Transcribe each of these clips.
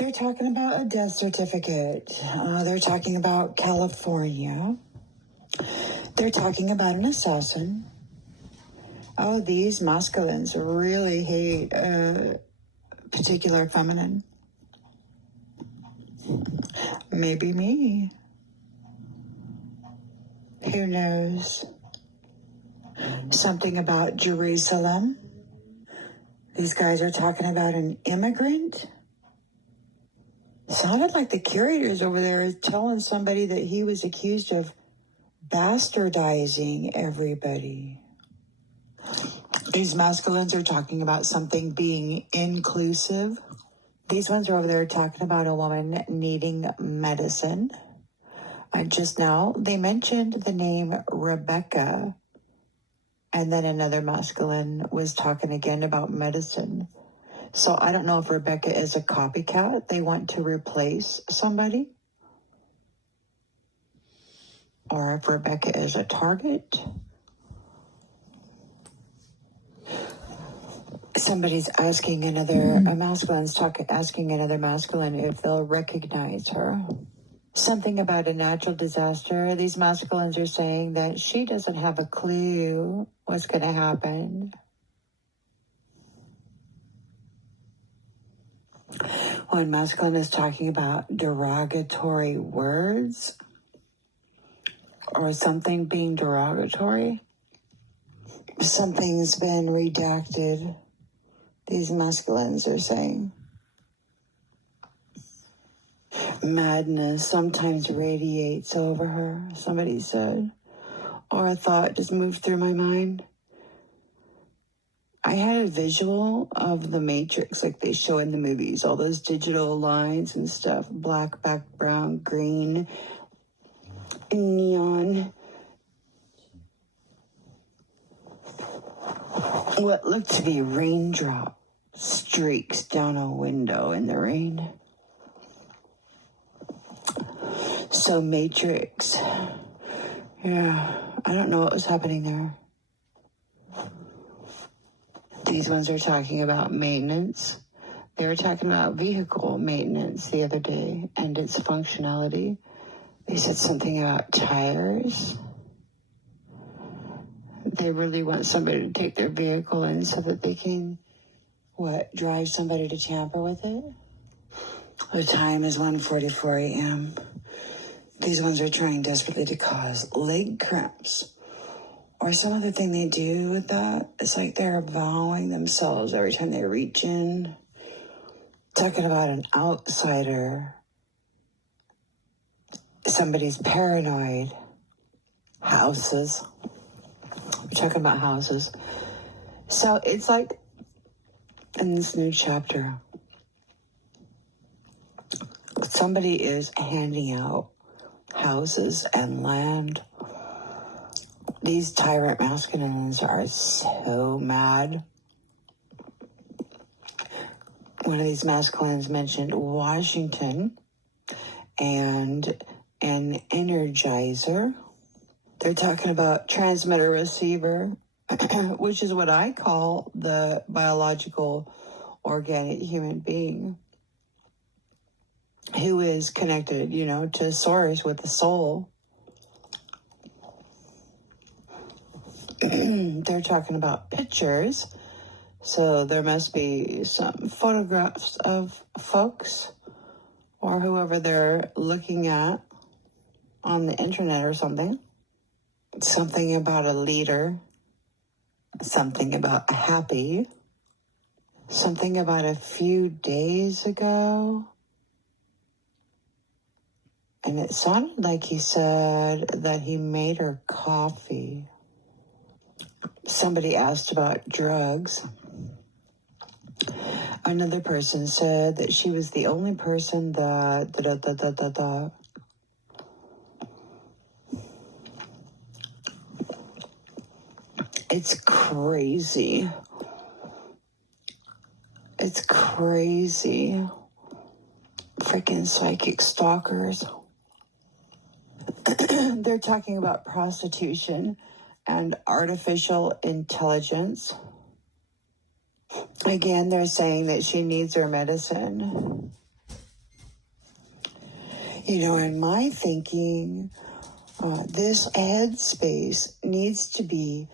They're talking about a death certificate. They're talking about California. They're talking about an assassin. Oh, these masculines really hate a particular feminine. Maybe me. Who knows? Something about Jerusalem. These guys are talking about an immigrant. Sounded like the curators over there is telling somebody that he was accused of bastardizing everybody. These masculines are talking about something being inclusive. These ones are over there talking about a woman needing medicine. Just now, they mentioned the name Rebecca, and then another masculine was talking again about medicine. So I don't know if Rebecca is a copycat. They want to replace somebody. Or if Rebecca is a target. Somebody's asking a masculine's asking another masculine if they'll recognize her. Something about a natural disaster. These masculines are saying that she doesn't have a clue what's going to happen. One masculine is talking about derogatory words or something being derogatory. Something's been redacted. These masculines are saying. Madness sometimes radiates over her, somebody said. Or a thought just moved through my mind. I had a visual of the Matrix like they show in the movies, all those digital lines and stuff, black background, green, neon. What looked to be raindrop streaks down a window in the rain. So Matrix, yeah, I don't know what was happening there. These ones are talking about maintenance. They were talking about vehicle maintenance the other day and its functionality. They said something about tires. They really want somebody to take their vehicle in so that they can, drive somebody to tamper with it? The time is 1:44 a.m. These ones are trying desperately to cause leg cramps. Or some other thing they do with that. It's like they're vowing themselves every time they reach in. Talking about an outsider. Somebody's paranoid. Houses. We're talking about houses. So it's like in this new chapter, somebody is handing out houses and land. These tyrant masculines are so mad. One of these masculines mentioned Washington and an energizer. They're talking about transmitter receiver, which is what I call the biological organic human being who is connected, to source with the soul. They're talking about pictures. So there must be some photographs of folks or whoever they're looking at on the internet or something. Something about a leader. Something about happy. Something about a few days ago. And it sounded like he said that he made her coffee. Somebody asked about drugs. Another person said that she was the only person that It's crazy. It's crazy. Freaking psychic stalkers. They're talking about prostitution and artificial intelligence. Again, they're saying that she needs her medicine. In my thinking, this headspace needs to be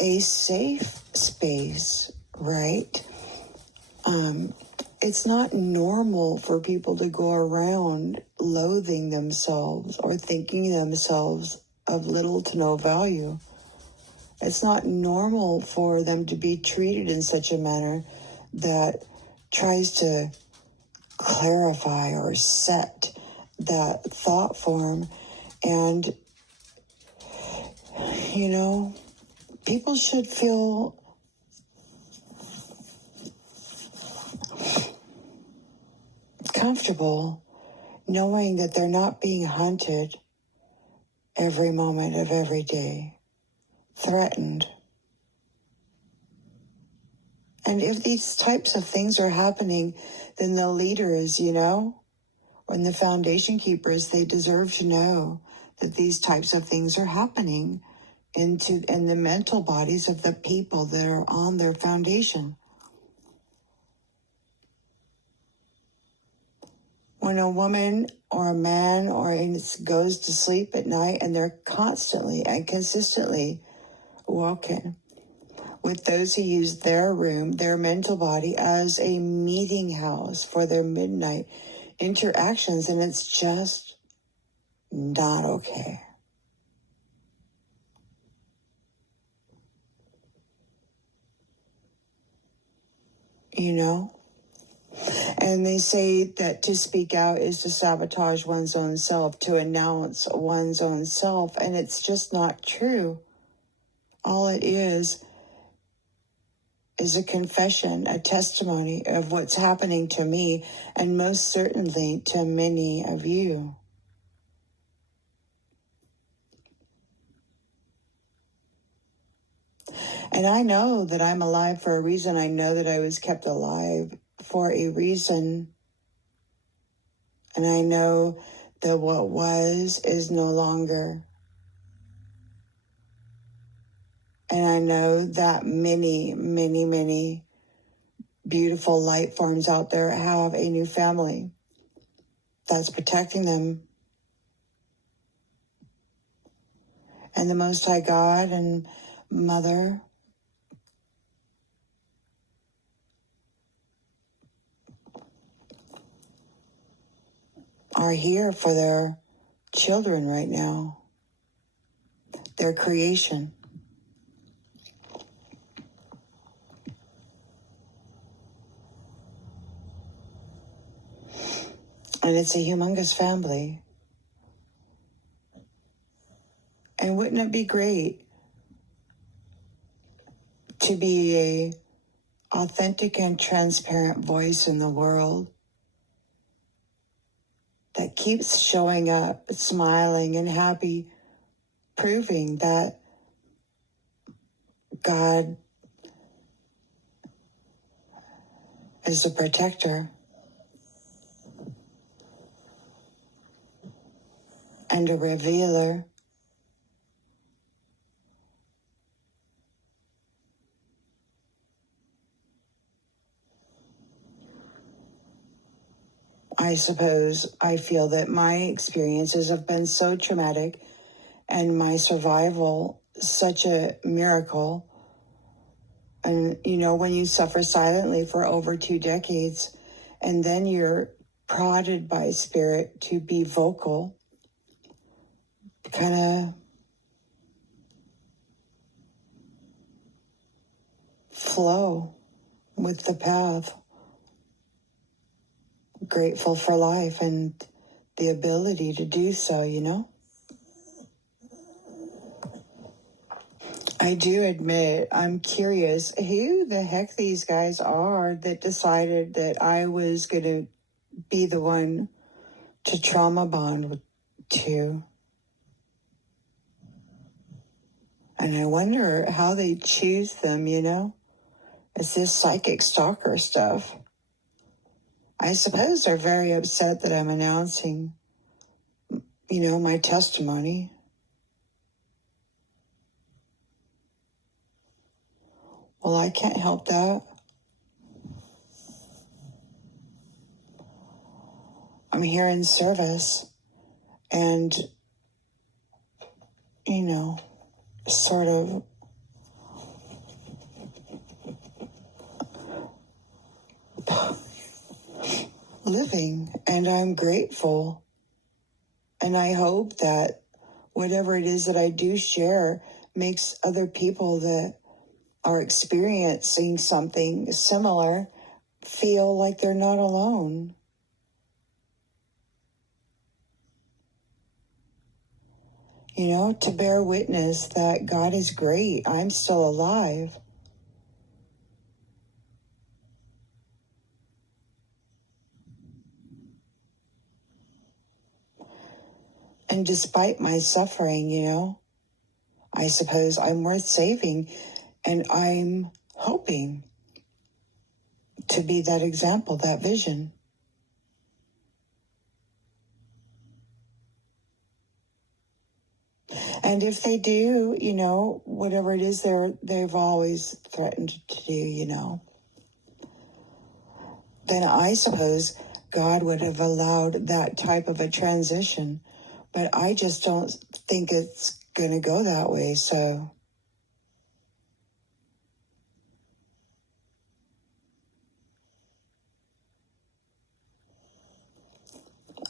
a safe space, right? It's not normal for people to go around loathing themselves or thinking themselves of little to no value. It's not normal for them to be treated in such a manner that tries to clarify or set that thought form. And, people should feel comfortable knowing that they're not being hunted every moment of every day, threatened. And if these types of things are happening, then the leaders, and the foundation keepers, they deserve to know that these types of things are happening in the mental bodies of the people that are on their foundation. When a woman or a man goes to sleep at night and they're constantly and consistently walking with those who use their room, their mental body, as a meeting house for their midnight interactions, and it's just not okay. And they say that to speak out is to sabotage one's own self, to announce one's own self, and it's just not true. All it is a confession, a testimony of what's happening to me, and most certainly to many of you. And I know that I'm alive for a reason. I know that I was kept alive for a reason. And I know that what was is no longer. And I know that many, many, many beautiful light forms out there have a new family that's protecting them. And the Most High God and Mother are here for their children right now, their creation. And it's a humongous family. And wouldn't it be great to be a authentic and transparent voice in the world that keeps showing up, smiling and happy, proving that God is a protector and a revealer. I suppose I feel that my experiences have been so traumatic and my survival such a miracle. And, when you suffer silently for over 2 decades and then you're prodded by spirit to be vocal, kind of flow with the path. Grateful for life and the ability to do so, I do admit I'm curious who the heck these guys are that decided that I was going to be the one to trauma bond to. And I wonder how they choose them, It's this psychic stalker stuff. I suppose they're very upset that I'm announcing, my testimony. Well, I can't help that. I'm here in service and, sort of living, and I'm grateful. And I hope that whatever it is that I do share makes other people that are experiencing something similar feel like they're not alone. To bear witness that God is great. I'm still alive. And despite my suffering, I suppose I'm worth saving, and I'm hoping to be that example, that vision. And if they do, whatever it is they've always threatened to do, then I suppose God would have allowed that type of a transition. But I just don't think it's going to go that way, so...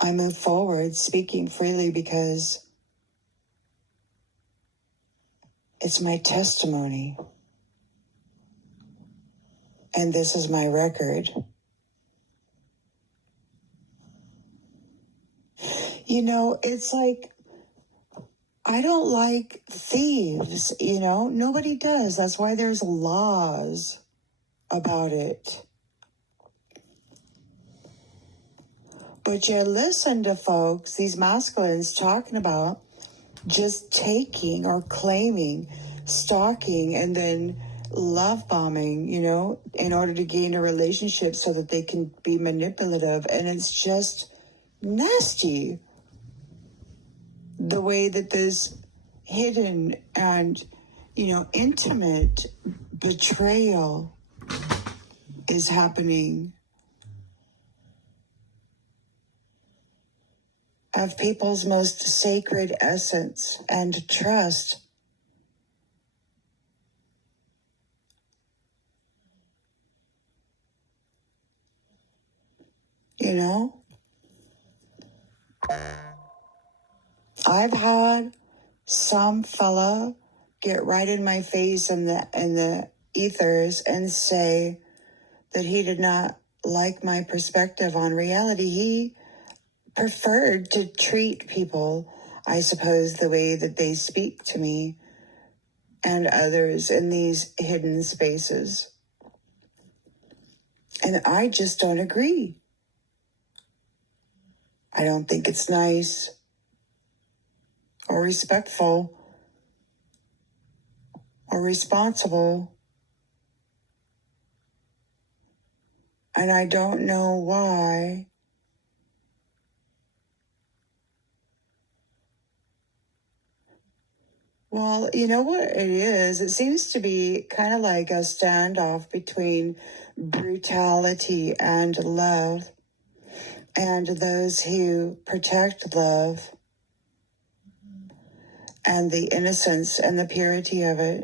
I move forward speaking freely because it's my testimony. And this is my record. It's like, I don't like thieves, Nobody does. That's why there's laws about it. But you listen to folks, these masculines, talking about just taking or claiming, stalking, and then love bombing, in order to gain a relationship so that they can be manipulative. And it's just nasty the way that this hidden and, intimate betrayal is happening of people's most sacred essence and trust. I've had some fella get right in my face in the ethers and say that he did not like my perspective on reality. He preferred to treat people, I suppose, the way that they speak to me and others in these hidden spaces. And I just don't agree. I don't think it's nice or respectful or responsible. And I don't know why. Well, you know what it is? It seems to be kind of like a standoff between brutality and love, and those who protect love and the innocence and the purity of it.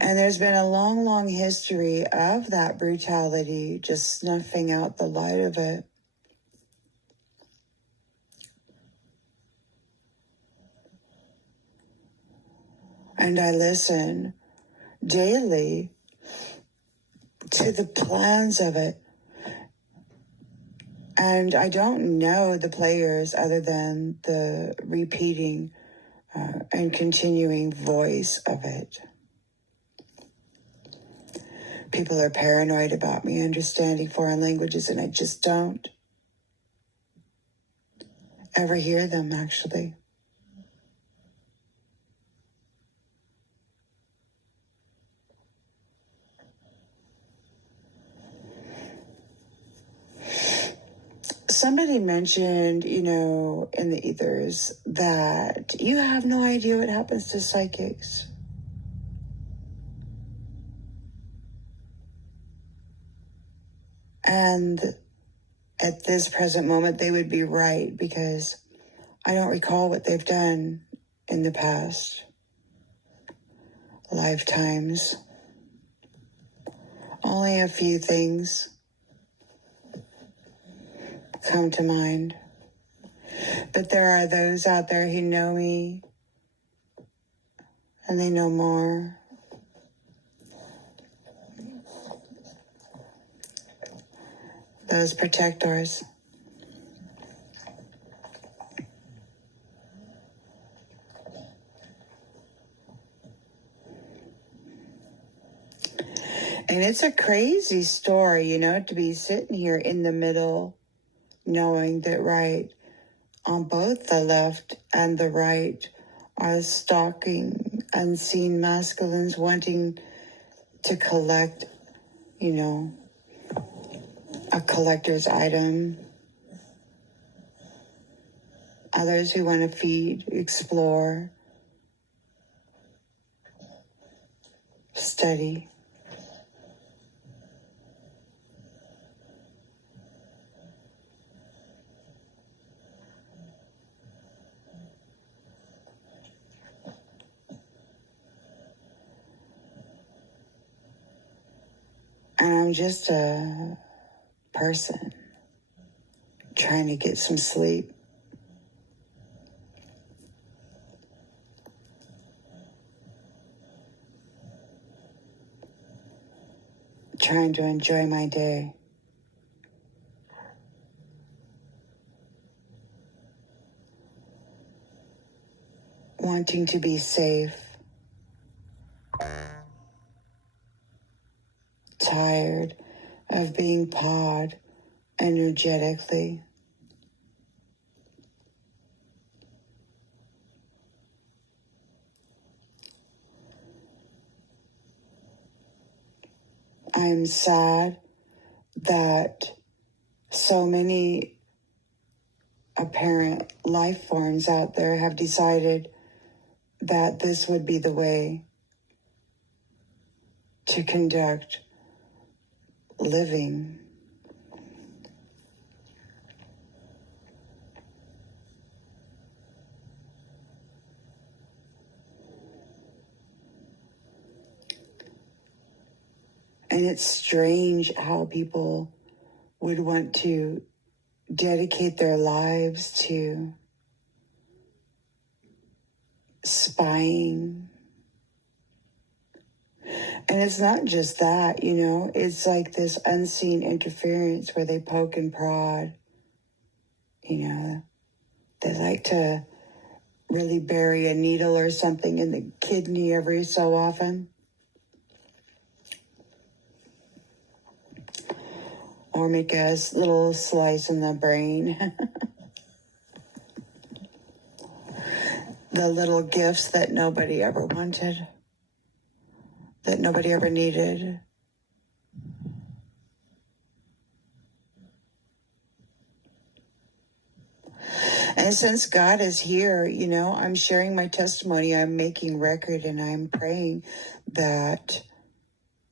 And there's been a long, long history of that brutality, just snuffing out the light of it. And I listen daily to the plans of it. And I don't know the players other than the repeating and continuing voice of it. People are paranoid about me understanding foreign languages, and I just don't ever hear them, actually. Somebody mentioned, in the ethers that you have no idea what happens to psychics. And at this present moment, they would be right, because I don't recall what they've done in the past lifetimes. Only a few things come to mind. But there are those out there who know me, and they know more. Those protectors. And it's a crazy story, you know, to be sitting here in the middle, knowing that right on both the left and the right are stalking unseen masculines wanting to collect, you know, a collector's item. Others who want to feed, explore, study. And I'm just a person trying to get some sleep. Trying to enjoy my day. Wanting to be safe. Tired of being pawed energetically. I'm sad that so many apparent life forms out there have decided that this would be the way to conduct living. And it's strange how people would want to dedicate their lives to spying. And it's not just that, you know, it's like this unseen interference where they poke and prod. You know, they like to really bury a needle or something in the kidney every so often. Or make a little slice in the brain. The little gifts that nobody ever wanted, that nobody ever needed. And since God is here, you know, I'm sharing my testimony, I'm making record, and I'm praying that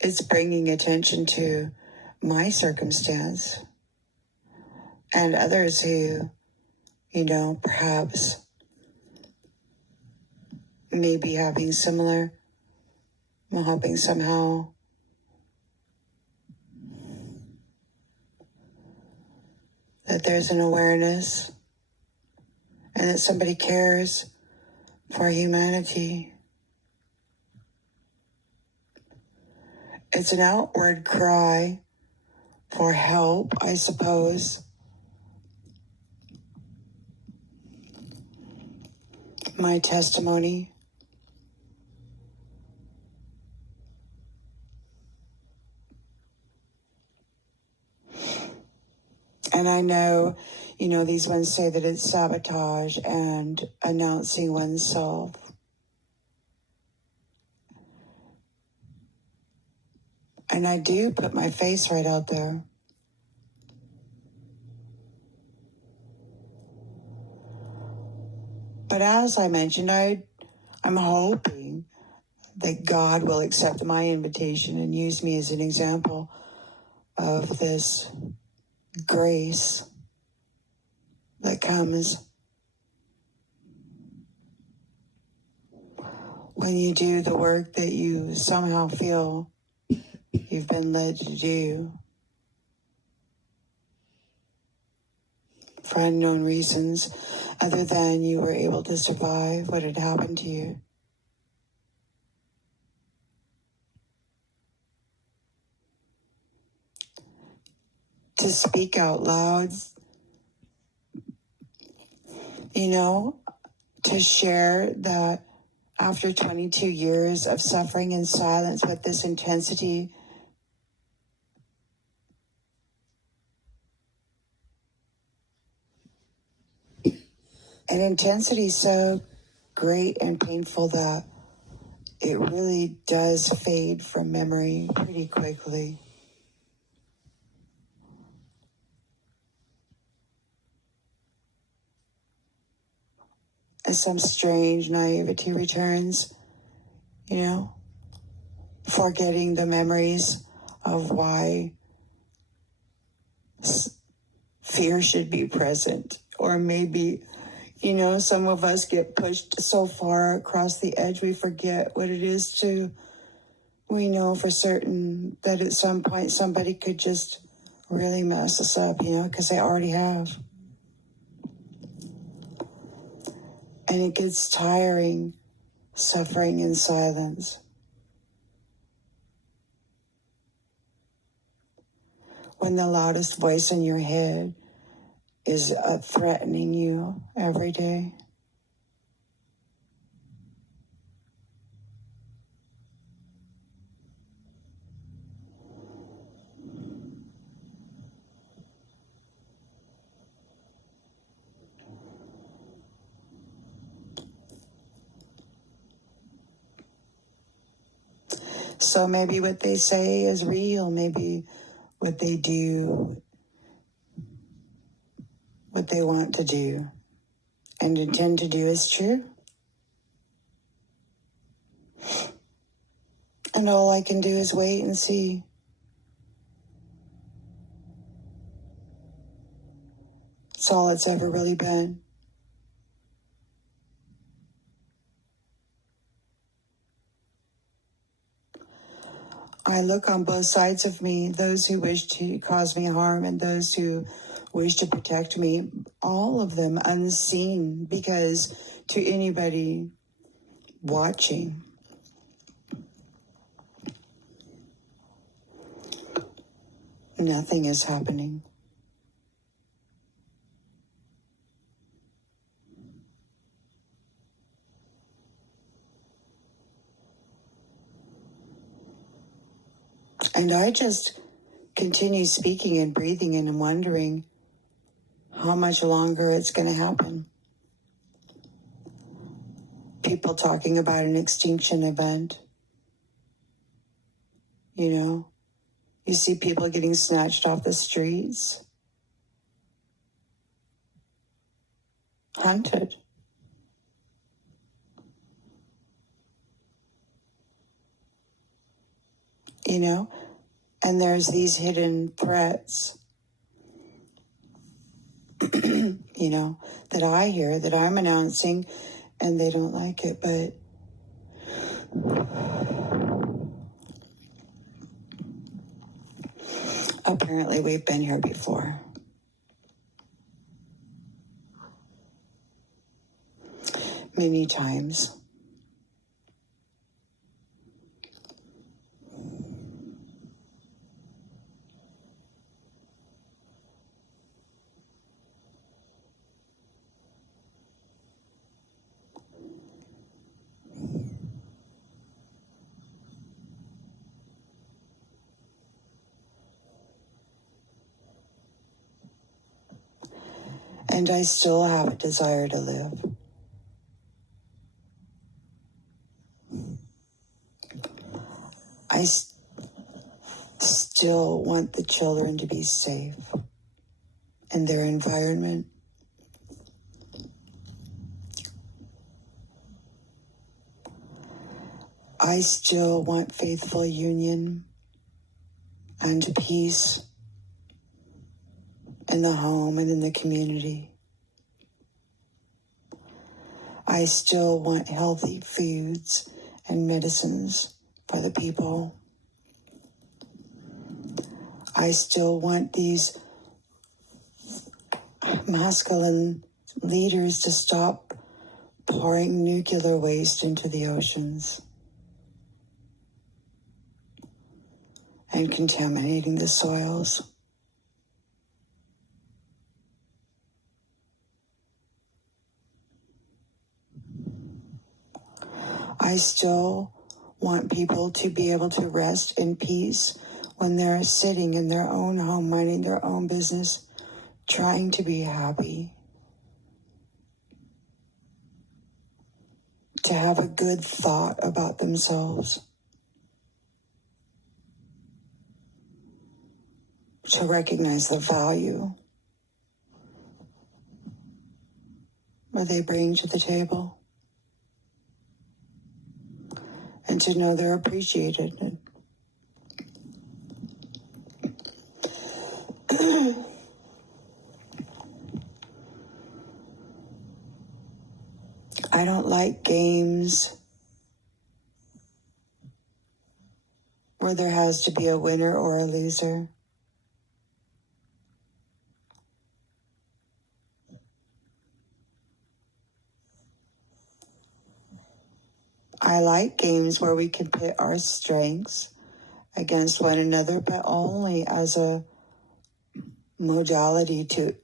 it's bringing attention to my circumstance and others who, you know, perhaps may be having similar. I'm hoping somehow that there's an awareness and that somebody cares for humanity. It's an outward cry for help, I suppose. My testimony. And I know, you know, these ones say that it's sabotage and announcing oneself. And I do put my face right out there. But as I mentioned, I'm hoping that God will accept my invitation and use me as an example of this grace that comes when you do the work that you somehow feel you've been led to do for unknown reasons, other than you were able to survive what had happened to you. To speak out loud, to share that after 22 years of suffering in silence with this intensity, an intensity so great and painful that it really does fade from memory pretty quickly. As some strange naivety returns, forgetting the memories of why fear should be present. Or maybe, some of us get pushed so far across the edge we forget what it is we know for certain that at some point somebody could just really mess us up, because they already have. And it gets tiring suffering in silence. When the loudest voice in your head is threatening you every day. So maybe what they say is real, maybe what they do, what they want to do and intend to do is true. And all I can do is wait and see. It's all it's ever really been. I look on both sides of me, those who wish to cause me harm and those who wish to protect me, all of them unseen, because to anybody watching, nothing is happening. And I just continue speaking and breathing and wondering how much longer it's going to happen. People talking about an extinction event. You see people getting snatched off the streets, hunted. And there's these hidden threats, that I hear, that I'm announcing, and they don't like it, but apparently we've been here before. Many times. And I still have a desire to live. I still want the children to be safe in their environment. I still want faithful union and peace in the home and in the community. I still want healthy foods and medicines for the people. I still want these masculine leaders to stop pouring nuclear waste into the oceans and contaminating the soils. I still want people to be able to rest in peace when they're sitting in their own home, minding their own business, trying to be happy. To have a good thought about themselves. To recognize the value that they bring to the table. And to know they're appreciated. I don't like games where there has to be a winner or a loser. I like games where we can pit our strengths against one another, but only as a modality to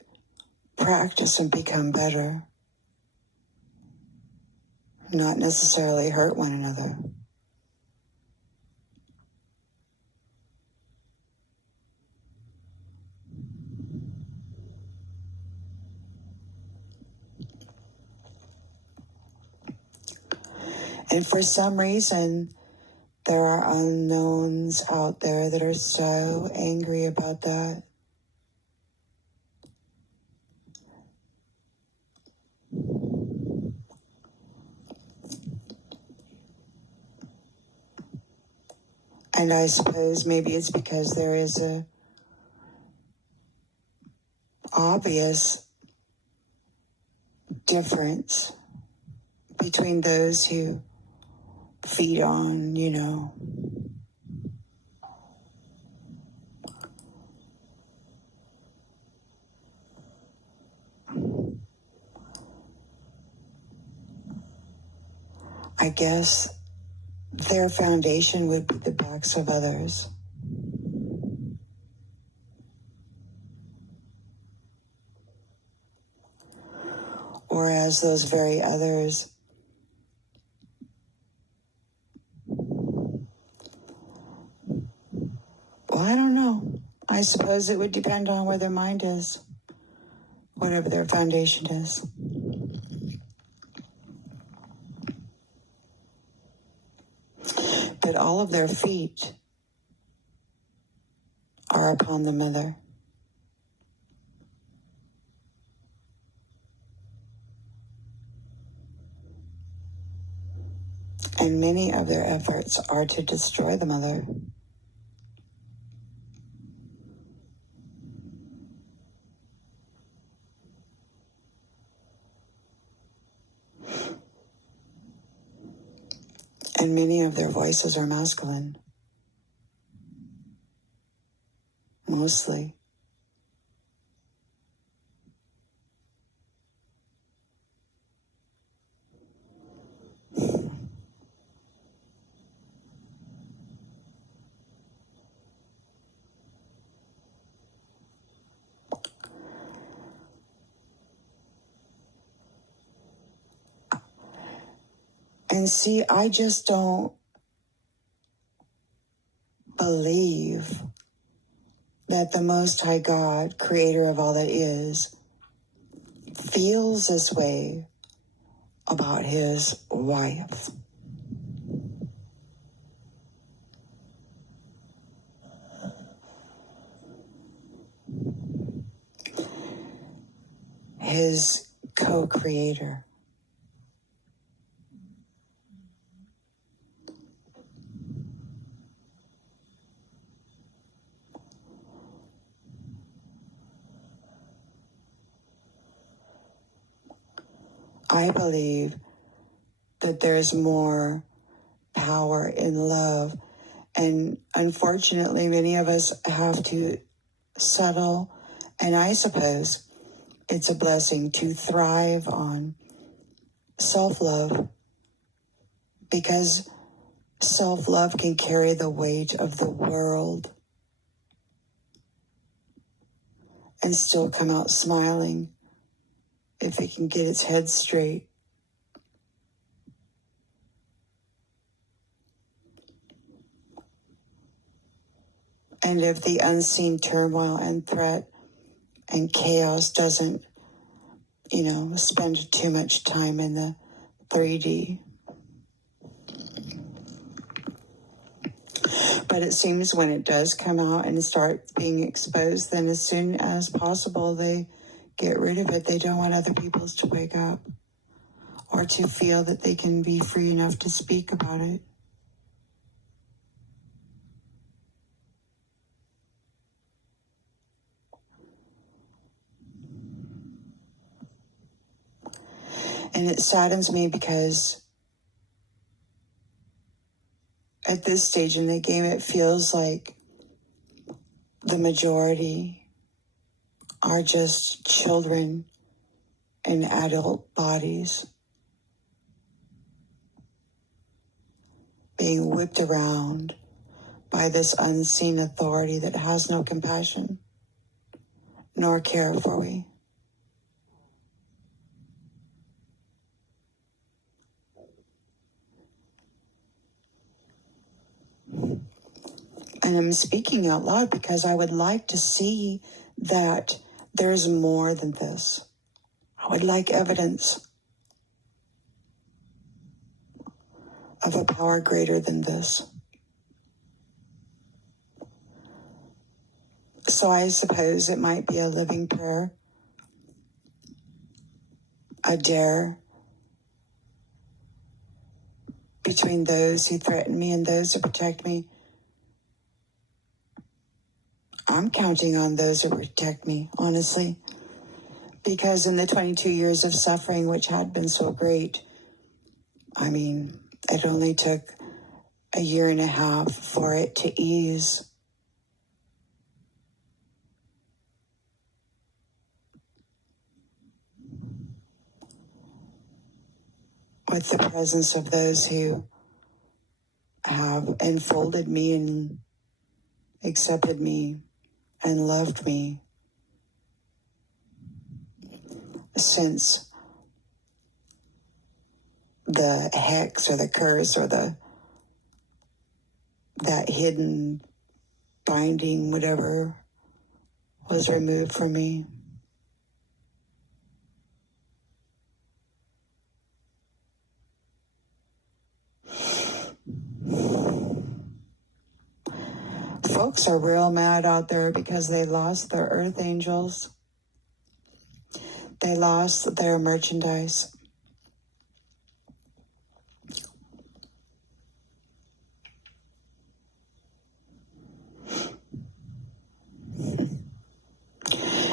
practice and become better, not necessarily hurt one another. And for some reason, there are unknowns out there that are so angry about that. And I suppose maybe it's because there is a obvious difference between those who feed on, I guess their foundation would be the backs of others. Whereas those very others well, I don't know. I suppose it would depend on where their mind is, whatever their foundation is. But all of their feet are upon the mother. And many of their efforts are to destroy the mother. And many of their voices are masculine. Mostly. And see, I just don't believe that the Most High God, creator of all that is, feels this way about his wife. His co-creator. I believe that there's more power in love. And unfortunately, many of us have to settle. And I suppose it's a blessing to thrive on self-love, because self-love can carry the weight of the world and still come out smiling if it can get its head straight. And if the unseen turmoil and threat and chaos doesn't, spend too much time in the 3D. But it seems when it does come out and start being exposed, then as soon as possible, they get rid of it. They don't want other people to wake up or to feel that they can be free enough to speak about it. And it saddens me because at this stage in the game, it feels like the majority are just children in adult bodies being whipped around by this unseen authority that has no compassion nor care for we. And I'm speaking out loud because I would like to see that there's more than this. I would like evidence of a power greater than this. So I suppose it might be a living prayer, a dare between those who threaten me and those who protect me. I'm counting on those who protect me, honestly, because in the 22 years of suffering, which had been so great, it only took a year and a half for it to ease. With the presence of those who have enfolded me and accepted me and loved me since the hex or the curse or that hidden binding, whatever, was removed from me. Folks are real mad out there because they lost their earth angels. They lost their merchandise.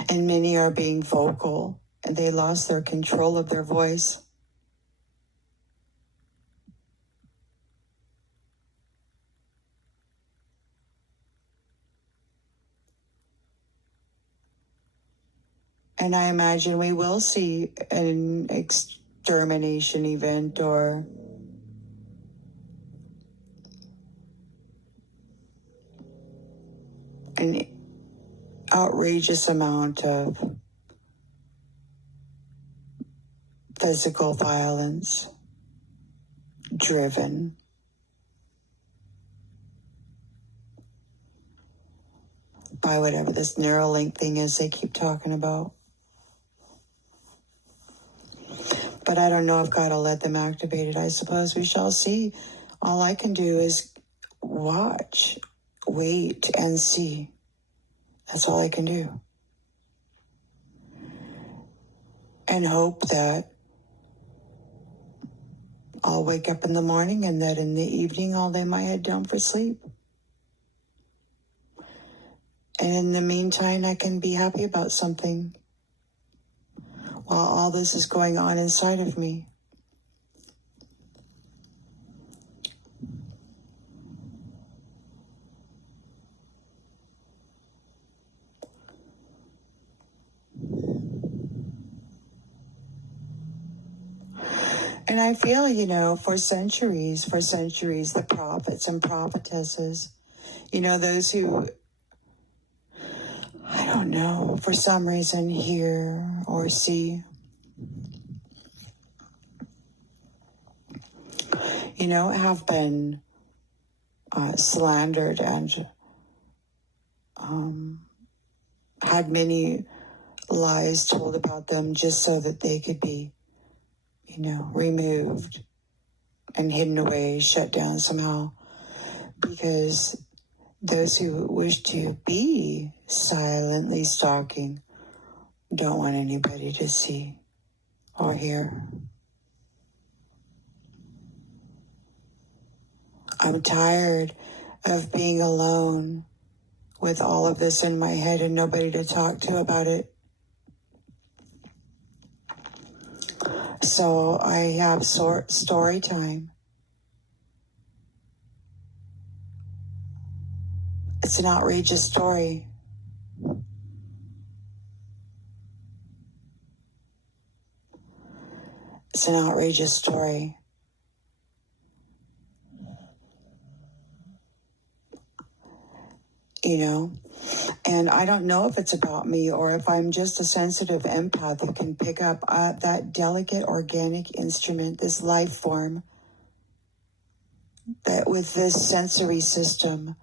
And many are being vocal, and they lost their control of their voice. And I imagine we will see an extermination event or an outrageous amount of physical violence driven by whatever this Neuralink thing is they keep talking about. But I don't know if God will let them activate it. I suppose we shall see. All I can do is watch, wait, and see. That's all I can do. And hope that I'll wake up in the morning and that in the evening I'll lay my head down for sleep. And in the meantime, I can be happy about something. while all this is going on inside of me. And I feel, for centuries, the prophets and prophetesses, those who, I don't know, for some reason hear or see, have been slandered and had many lies told about them just so that they could be, removed and hidden away, shut down somehow, because those who wish to be silently stalking don't want anybody to see or hear. I'm tired of being alone with all of this in my head and nobody to talk to about it. So I have story time. It's an outrageous story. It's an outrageous story. And I don't know if it's about me or if I'm just a sensitive empath who can pick up that delicate organic instrument, this life form, that with this sensory system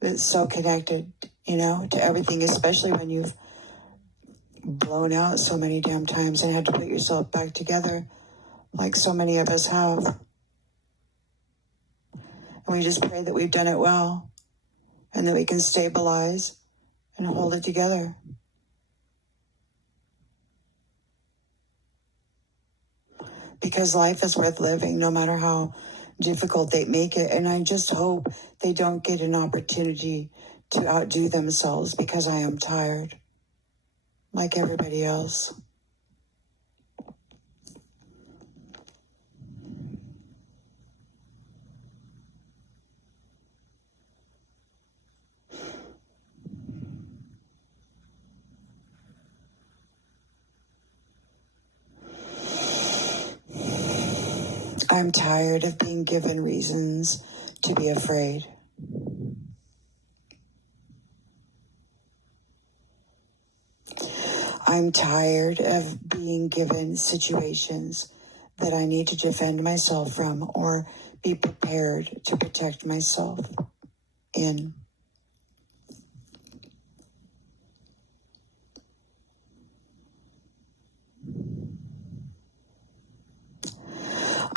that's so connected, to everything, especially when you've blown out so many damn times and had to put yourself back together like so many of us have. And we just pray that we've done it well and that we can stabilize and hold it together. Because life is worth living no matter how difficult they make it. And I just hope they don't get an opportunity to outdo themselves, because I am tired, like everybody else. I'm tired of being given reasons to be afraid. I'm tired of being given situations that I need to defend myself from or be prepared to protect myself in.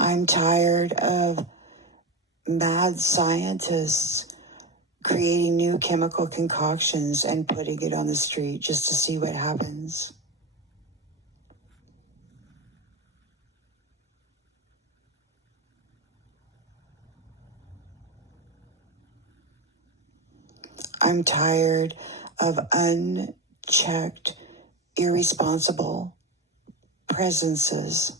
I'm tired of mad scientists creating new chemical concoctions and putting it on the street just to see what happens. I'm tired of unchecked, irresponsible presences.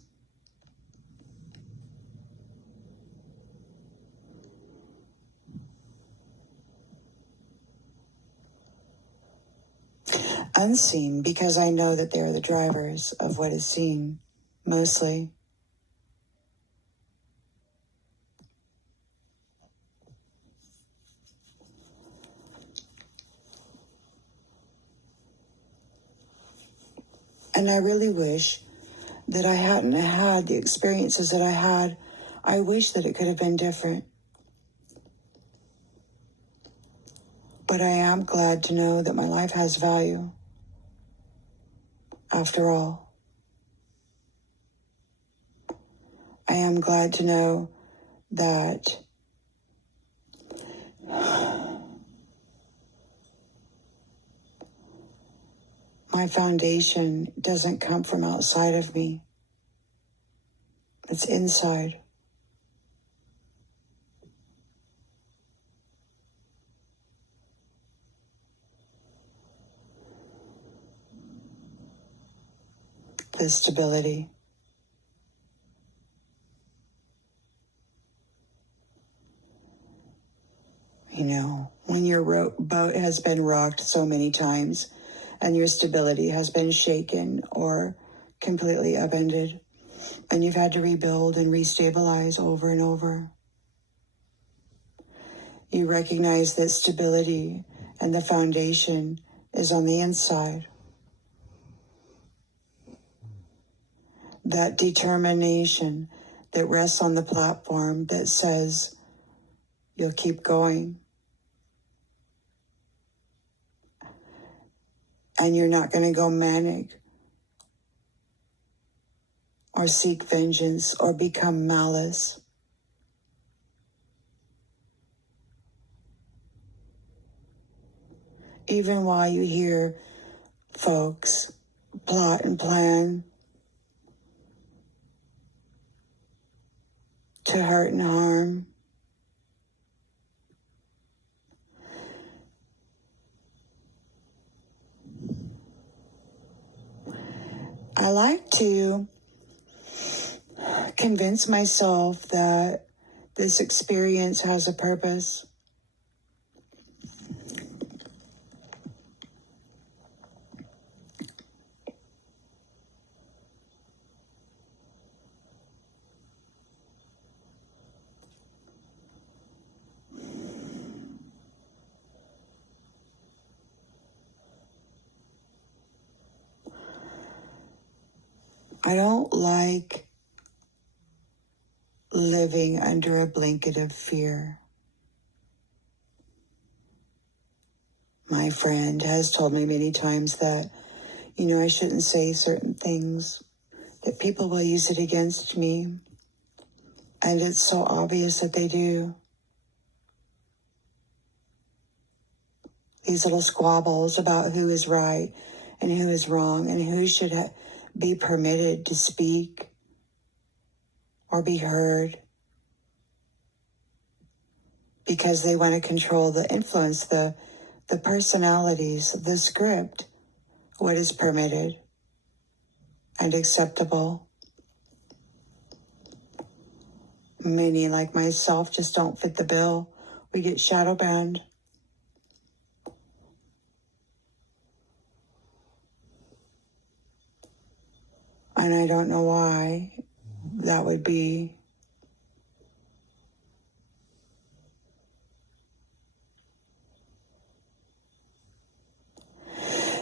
Unseen, because I know that they're the drivers of what is seen, mostly. And I really wish that I hadn't had the experiences that I had. I wish that it could have been different. But I am glad to know that my life has value, after all. I am glad to know that my foundation doesn't come from outside of me. It's inside. the stability. You know, when your boat has been rocked so many times and your stability has been shaken or completely upended, and you've had to rebuild and restabilize over and over, you recognize that stability and the foundation is on the inside. That determination that rests on the platform that says you'll keep going. And you're not going to go manic or seek vengeance or become malice. Even while you hear folks plot and plan to hurt and harm, I like to convince myself that this experience has a purpose. I don't like living under a blanket of fear. My friend has told me many times that, I shouldn't say certain things, that people will use it against me. And it's so obvious that they do. These little squabbles about who is right and who is wrong and who should be permitted to speak or be heard, because they want to control the influence, the personalities, the script, what is permitted and acceptable. Many, like myself, just don't fit the bill. We get shadow banned. And I don't know why that would be.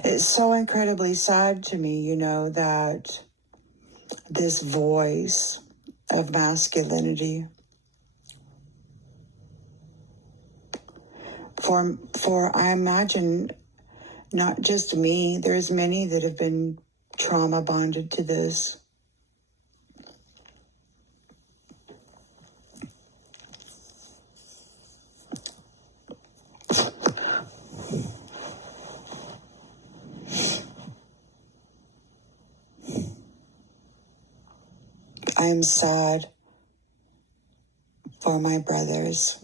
It's so incredibly sad to me, that this voice of masculinity, for I imagine not just me, there's many that have been trauma bonded to this. I'm sad for my brothers,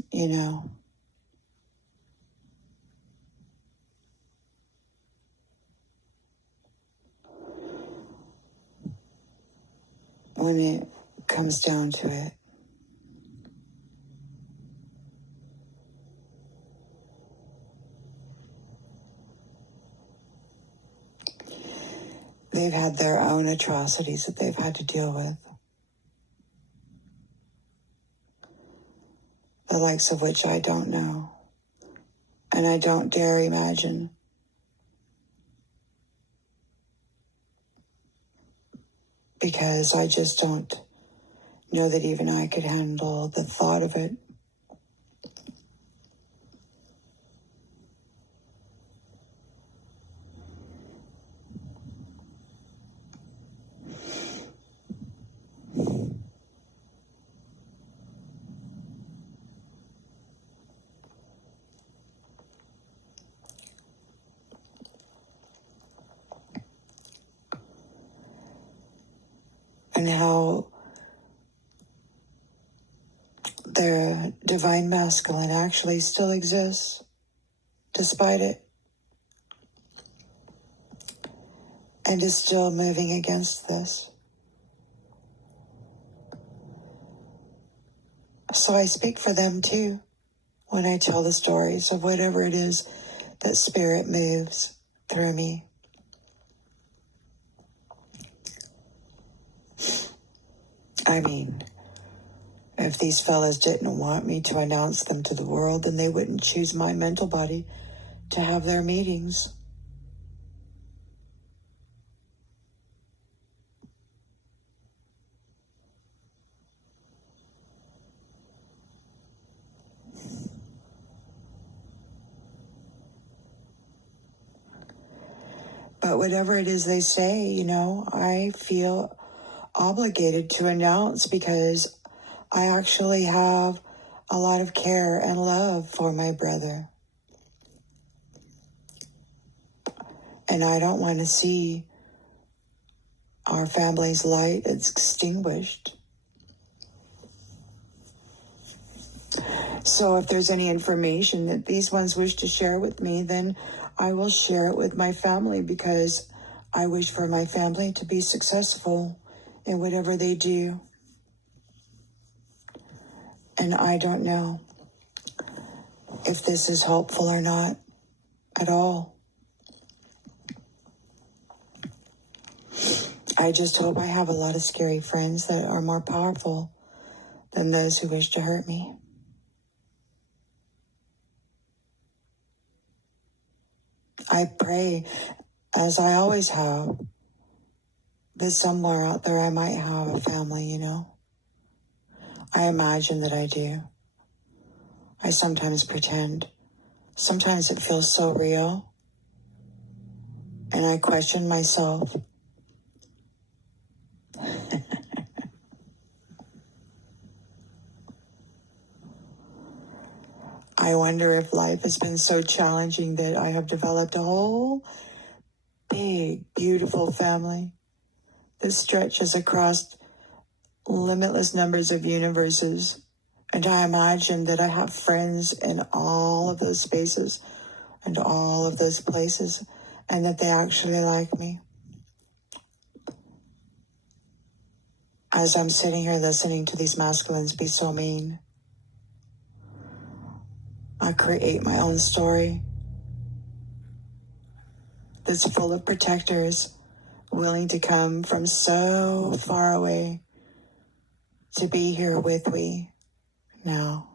when it comes down to it. They've had their own atrocities that they've had to deal with, the likes of which I don't know, and I don't dare imagine. Because I just don't know that even I could handle the thought of it. And how the divine masculine actually still exists, despite it. and is still moving against this. So I speak for them too when I tell the stories of whatever it is that Spirit moves through me. I mean, if these fellas didn't want me to announce them to the world, then they wouldn't choose my mental body to have their meetings. But whatever it is they say, I feel obligated to announce because I actually have a lot of care and love for my brother. And I don't want to see our family's light extinguished. So if there's any information that these ones wish to share with me, then I will share it with my family because I wish for my family to be successful in whatever they do. And I don't know if this is helpful or not at all. I just hope I have a lot of scary friends that are more powerful than those who wish to hurt me. I pray, as I always have, that somewhere out there I might have a family, I imagine that I do. I sometimes pretend. Sometimes it feels so real. And I question myself. I wonder if life has been so challenging that I have developed a whole big, beautiful family that stretches across limitless numbers of universes. And I imagine that I have friends in all of those spaces and all of those places, and that they actually like me. As I'm sitting here listening to these masculines be so mean, I create my own story that's full of protectors willing to come from so far away to be here with me now.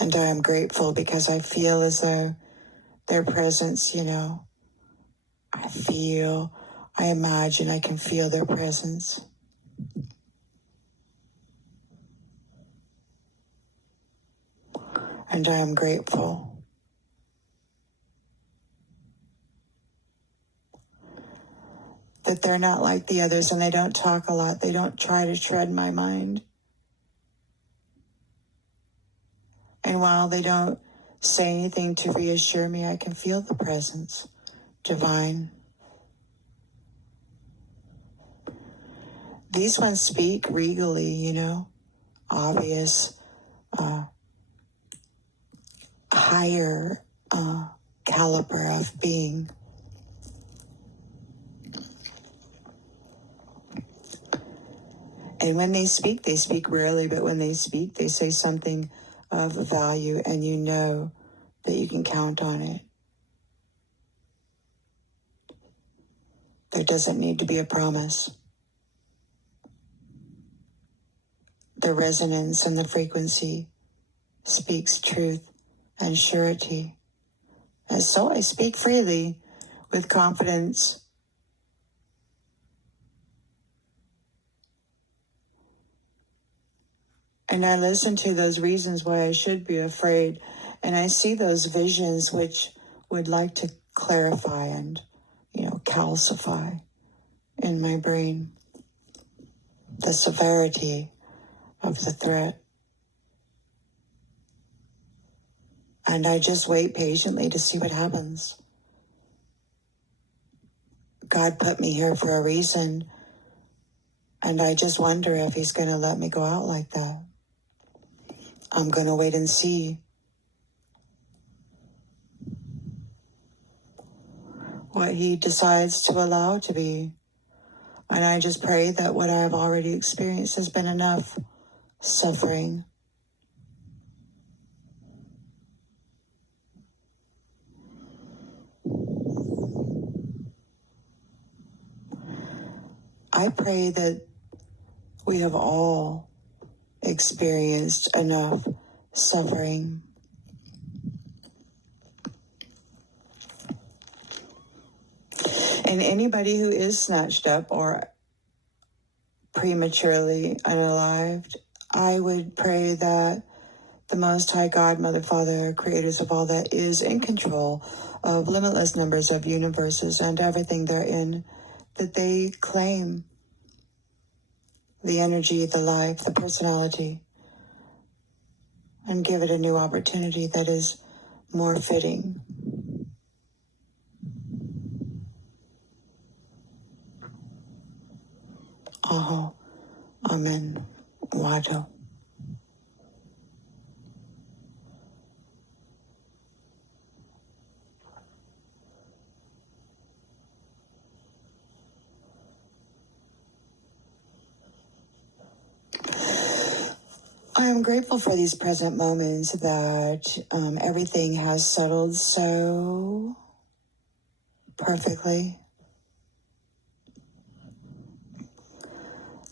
And I am grateful because I feel as though their presence, I imagine I can feel their presence. And I am grateful. That they're not like the others and they don't talk a lot. They don't try to tread my mind. And while they don't say anything to reassure me, I can feel the presence, divine. These ones speak regally, obvious, higher caliber of being. And when they speak rarely, but when they speak, they say something of value, and you know that you can count on it. There doesn't need to be a promise. The resonance and the frequency speaks truth and surety. And so I speak freely with confidence. And I listen to those reasons why I should be afraid. And I see those visions which would like to clarify and, calcify in my brain the severity of the threat. And I just wait patiently to see what happens. God put me here for a reason. And I just wonder if he's going to let me go out like that. I'm going to wait and see what he decides to allow to be. And I just pray that what I have already experienced has been enough suffering. I pray that we have all experienced enough suffering. And anybody who is snatched up or prematurely unalived, I would pray that the Most High God, Mother, Father, creators of all that is in control of limitless numbers of universes and everything therein, that they claim the energy, the life, the personality, and give it a new opportunity that is more fitting. Aho, Amen, Wado. I am grateful for these present moments that everything has settled so perfectly,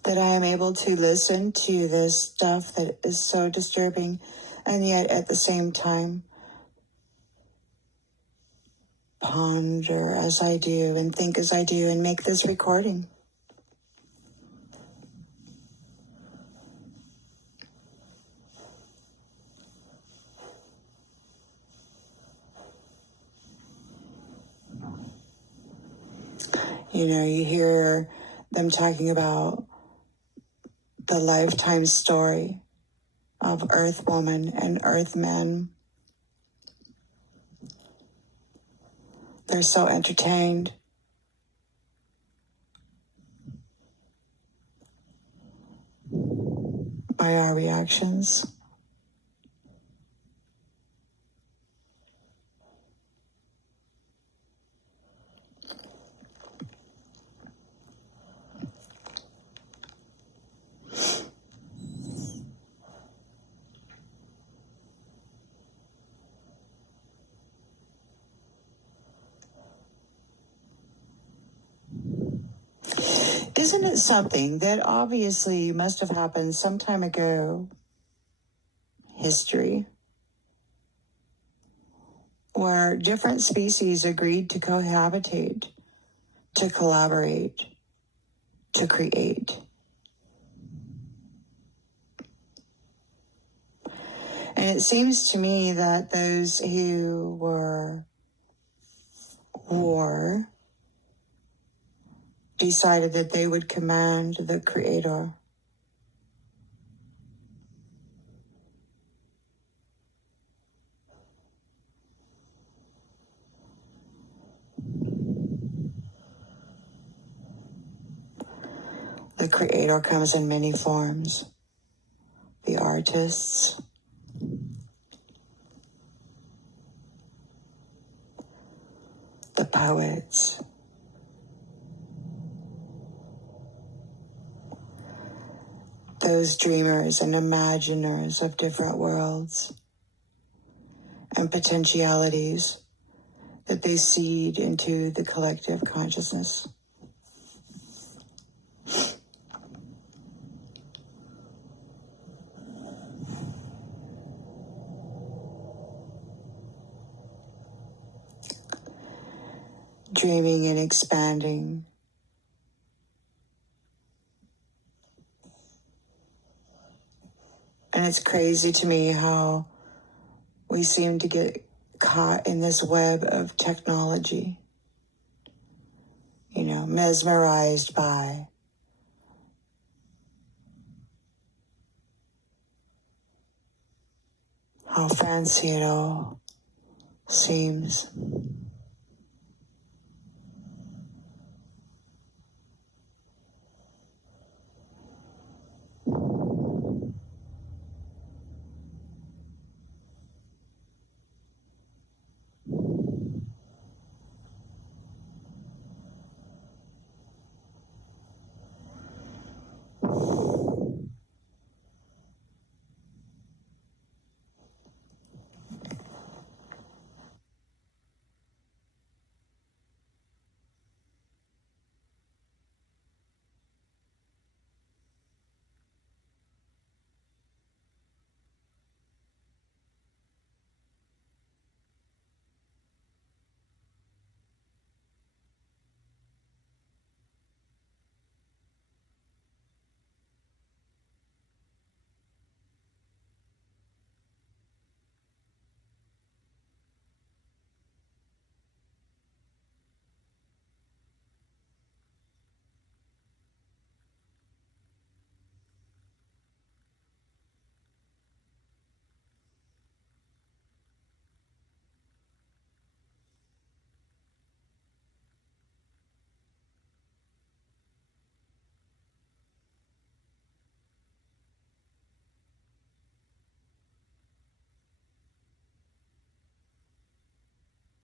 that I am able to listen to this stuff that is so disturbing, and yet at the same time ponder as I do and think as I do and make this recording. You know, you hear them talking about the lifetime story of Earth Woman and Earth Men. They're so entertained. By our reactions. Isn't it something that obviously must have happened some time ago, history, where different species agreed to cohabitate, to collaborate, to create? And it seems to me that those who were war decided that they would command the Creator. The Creator comes in many forms. The artists, the poets, those dreamers and imaginers of different worlds and potentialities that they seed into the collective consciousness. Dreaming and expanding. And it's crazy to me how we seem to get caught in this web of technology, you know, mesmerized by how fancy it all seems.